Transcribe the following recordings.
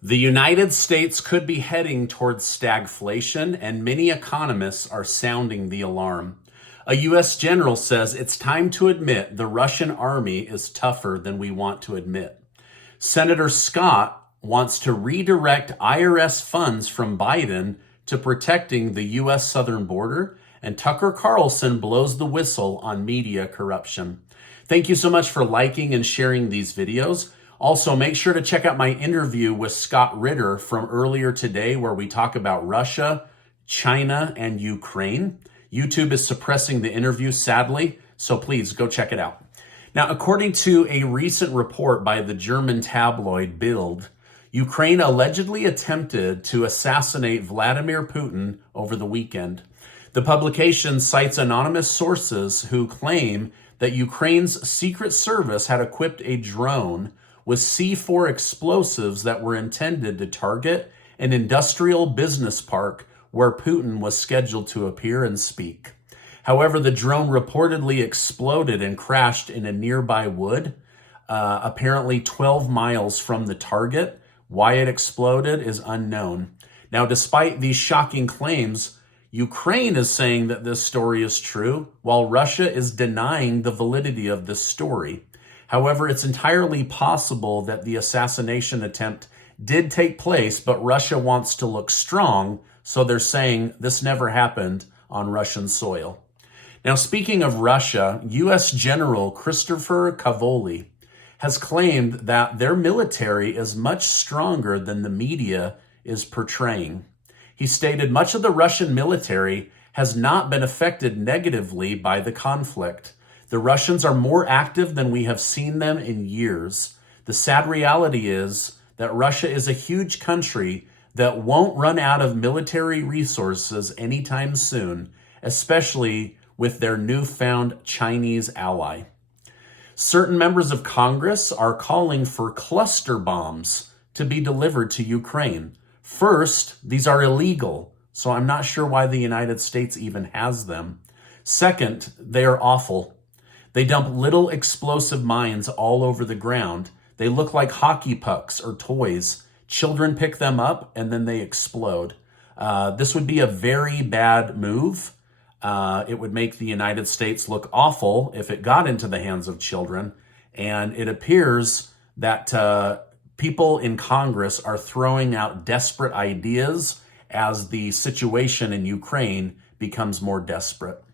The United States could be heading towards stagflation, and many economists are sounding the alarm. A U.S. general says it's time to admit the Russian army is tougher than we want to admit. Senator Scott wants to redirect IRS funds from Biden to protecting the U.S. southern border, and Tucker Carlson blows the whistle on media corruption. Thank you so much for liking and sharing these videos. Also, make sure to check out my interview with Scott Ritter from earlier today, where we talk about Russia, China, and Ukraine. YouTube is suppressing the interview, sadly, so please go check it out. Now, according to a recent report by the German tabloid Bild, Ukraine allegedly attempted to assassinate Vladimir Putin over the weekend. The publication cites anonymous sources who claim that Ukraine's Secret Service had equipped a drone with C4 explosives that were intended to target an industrial business park where Putin was scheduled to appear and speak. However, the drone reportedly exploded and crashed in a nearby wood, apparently 12 miles from the target. Why it exploded is unknown. Now, despite these shocking claims, Ukraine is saying that this story is true, while Russia is denying the validity of this story. However, it's entirely possible that the assassination attempt did take place, but Russia wants to look strong, so they're saying this never happened on Russian soil. Now, speaking of Russia, U.S. General Christopher Cavoli has claimed that their military is much stronger than the media is portraying. He stated much of the Russian military has not been affected negatively by the conflict. The Russians are more active than we have seen them in years. The sad reality is that Russia is a huge country that won't run out of military resources anytime soon, especially with their newfound Chinese ally. Certain members of Congress are calling for cluster bombs to be delivered to Ukraine. First, these are illegal, so I'm not sure why the United States even has them. Second, they are awful. They dump little explosive mines all over the ground. They look like hockey pucks or toys. Children pick them up and then they explode. This would be a very bad move. It would make the United States look awful if it got into the hands of children. And it appears that people in Congress are throwing out desperate ideas as the situation in Ukraine becomes more desperate.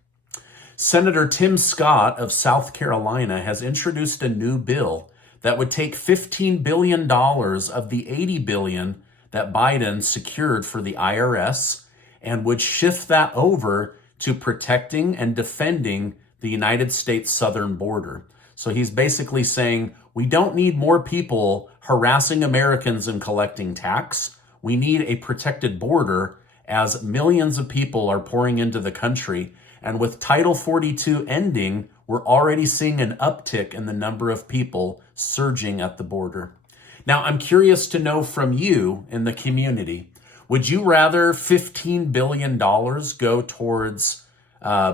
Senator Tim Scott of South Carolina has introduced a new bill that would take $15 billion of the $80 billion that Biden secured for the IRS and would shift that over to protecting and defending the United States southern border. So he's basically saying, we don't need more people harassing Americans and collecting tax. We need a protected border as millions of people are pouring into the country. And with Title 42 ending, we're already seeing an uptick in the number of people surging at the border. Now, I'm curious to know from you in the community, would you rather $15 billion go towards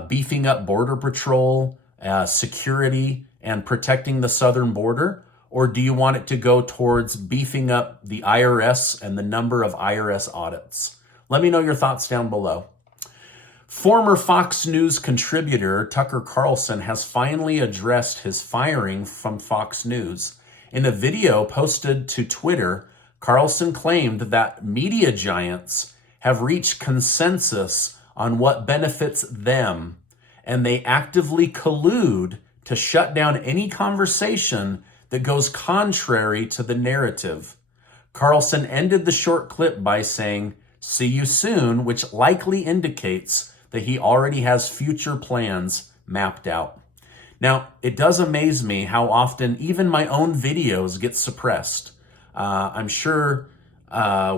beefing up Border Patrol, security, and protecting the southern border? Or do you want it to go towards beefing up the IRS and the number of IRS audits? Let me know your thoughts down below. Former Fox News contributor Tucker Carlson has finally addressed his firing from Fox News. In a video posted to Twitter, Carlson claimed that media giants have reached consensus on what benefits them, and they actively collude to shut down any conversation that goes contrary to the narrative. Carlson ended the short clip by saying, "See you soon," which likely indicates that he already has future plans mapped out. Now, it does amaze me how often even my own videos get suppressed. I'm sure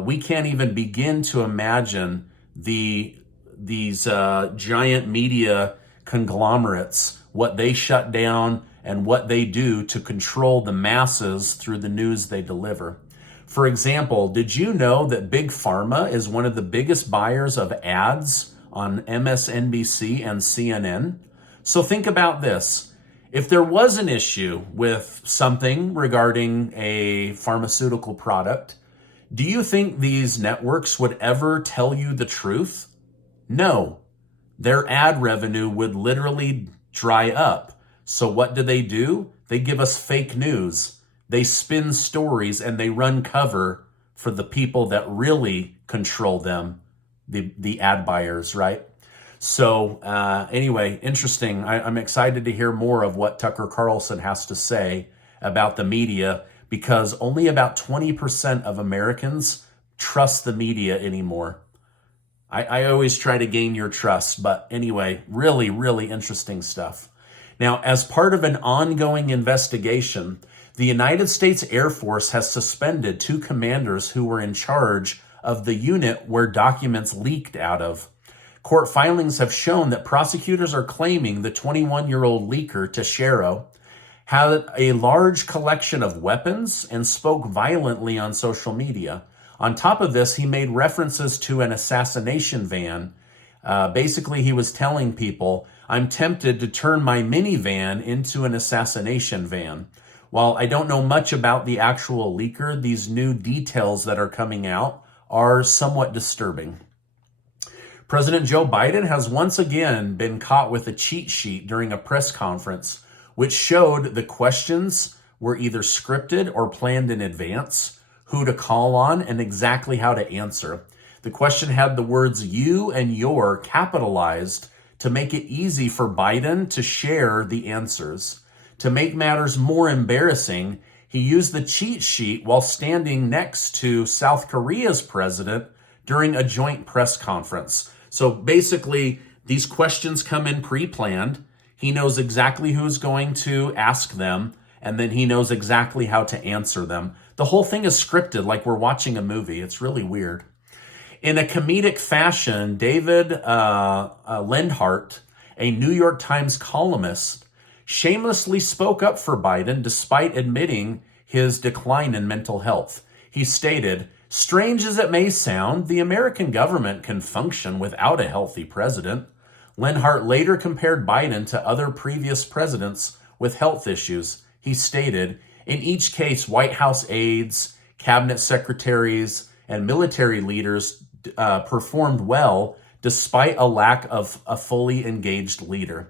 we can't even begin to imagine these giant media conglomerates, what they shut down and what they do to control the masses through the news they deliver. For example, did you know that Big Pharma is one of the biggest buyers of ads on MSNBC and CNN? So think about this. If there was an issue with something regarding a pharmaceutical product, Do you think these networks would ever tell you the truth? No. Their ad revenue would literally dry up. So what do? They give us fake news. They spin stories and they run cover for the people that really control them, the ad buyers, right? So anyway, interesting. I'm excited to hear more of what Tucker Carlson has to say about the media, because only about 20% of Americans trust the media anymore. I always try to gain your trust, but anyway, really, really interesting stuff. Now, as part of an ongoing investigation, the United States Air Force has suspended 2 commanders who were in charge of the unit where documents leaked out of. Court filings have shown that prosecutors are claiming the 21-year-old leaker, Teixeira, had a large collection of weapons and spoke violently on social media. On top of this, he made references to an assassination van. Basically, he was telling people, I'm tempted to turn my minivan into an assassination van. While I don't know much about the actual leaker, these new details that are coming out are somewhat disturbing. President Joe Biden has once again been caught with a cheat sheet during a press conference, which showed the questions were either scripted or planned in advance, who to call on, and exactly how to answer. The question had the words you and your capitalized to make it easy for Biden to share the answers. To make matters more embarrassing, he used the cheat sheet while standing next to South Korea's president during a joint press conference. So basically, these questions come in pre-planned. He knows exactly who's going to ask them, and then he knows exactly how to answer them. The whole thing is scripted like we're watching a movie. It's really weird. In a comedic fashion, David Lindhart, a New York Times columnist, shamelessly spoke up for Biden despite admitting his decline in mental health. He stated, "Strange as it may sound, the American government can function without a healthy president." Lindhart later compared Biden to other previous presidents with health issues. He stated, "In each case, White House aides, cabinet secretaries, and military leaders performed well despite a lack of a fully engaged leader."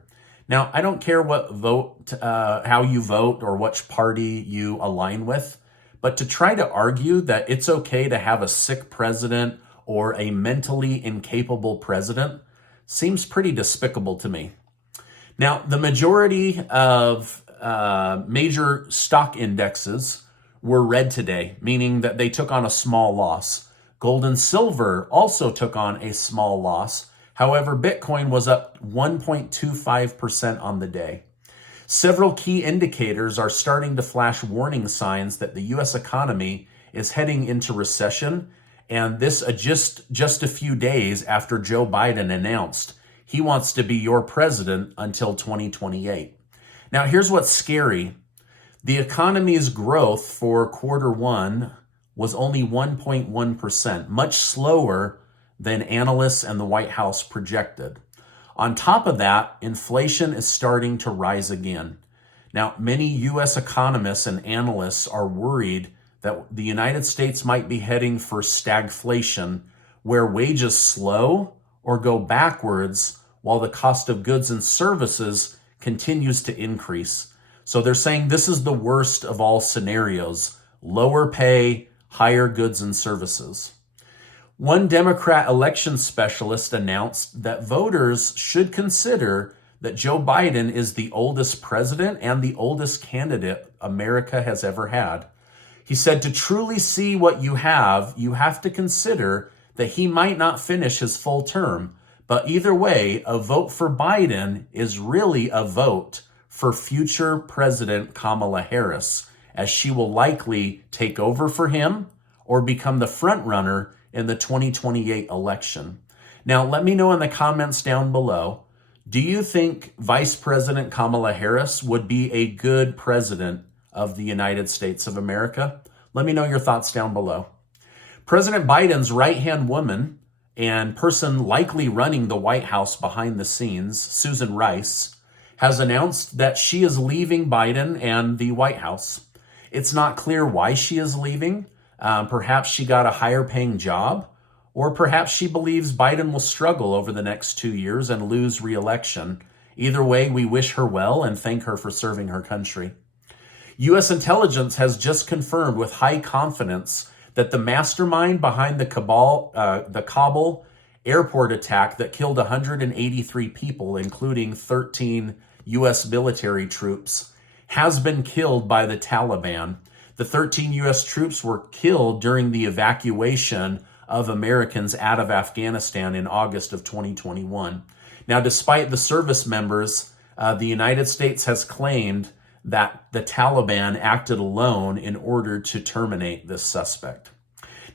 Now, I don't care how you vote or which party you align with, but to try to argue that it's okay to have a sick president or a mentally incapable president seems pretty despicable to me. Now, the majority of major stock indexes were red today, meaning that they took on a small loss. Gold and silver also took on a small loss. However, Bitcoin was up 1.25% on the day. Several key indicators are starting to flash warning signs that the U.S. economy is heading into recession, and this just a few days after Joe Biden announced he wants to be your president until 2028. Now, here's what's scary. The economy's growth for quarter one was only 1.1%, much slower than analysts and the White House projected. On top of that, inflation is starting to rise again. Now, many U.S. economists and analysts are worried that the United States might be heading for stagflation, where wages slow or go backwards while the cost of goods and services continues to increase. So they're saying this is the worst of all scenarios: lower pay, higher goods and services. One Democrat election specialist announced that voters should consider that Joe Biden is the oldest president and the oldest candidate America has ever had. He said, to truly see what you have to consider that he might not finish his full term. But either way, a vote for Biden is really a vote for future President Kamala Harris, as she will likely take over for him or become the front runner in the 2028 election. Now, let me know in the comments down below, do you think Vice President Kamala Harris would be a good president of the United States of America? Let me know your thoughts down below. President Biden's right-hand woman and person likely running the White House behind the scenes, Susan Rice, has announced that she is leaving Biden and the White House. It's not clear why she is leaving. Perhaps she got a higher paying job, or perhaps she believes Biden will struggle over the next 2 years and lose re-election. Either way, we wish her well and thank her for serving her country. U.S. intelligence has just confirmed with high confidence that the mastermind behind the Kabul airport attack that killed 183 people, including 13 U.S. military troops, has been killed by the Taliban. The 13 U.S. troops were killed during the evacuation of Americans out of Afghanistan in August of 2021. Now, despite the service members, the United States has claimed that the Taliban acted alone in order to terminate this suspect.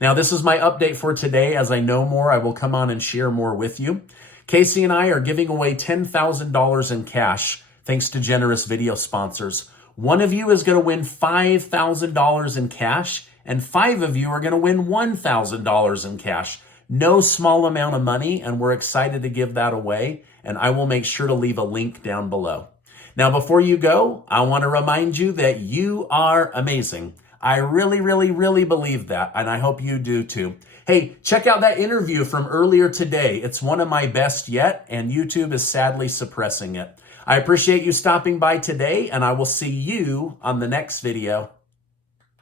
Now, this is my update for today. As I know more, I will come on and share more with you. Casey and I are giving away $10,000 in cash thanks to generous video sponsors. One of you is going to win $5,000 in cash, and 5 of you are going to win $1,000 in cash. No small amount of money, and we're excited to give that away, and I will make sure to leave a link down below. Now, before you go, I want to remind you that you are amazing. I really, really, really believe that, and I hope you do too. Hey, check out that interview from earlier today. It's one of my best yet, and YouTube is sadly suppressing it. I appreciate you stopping by today, and I will see you on the next video.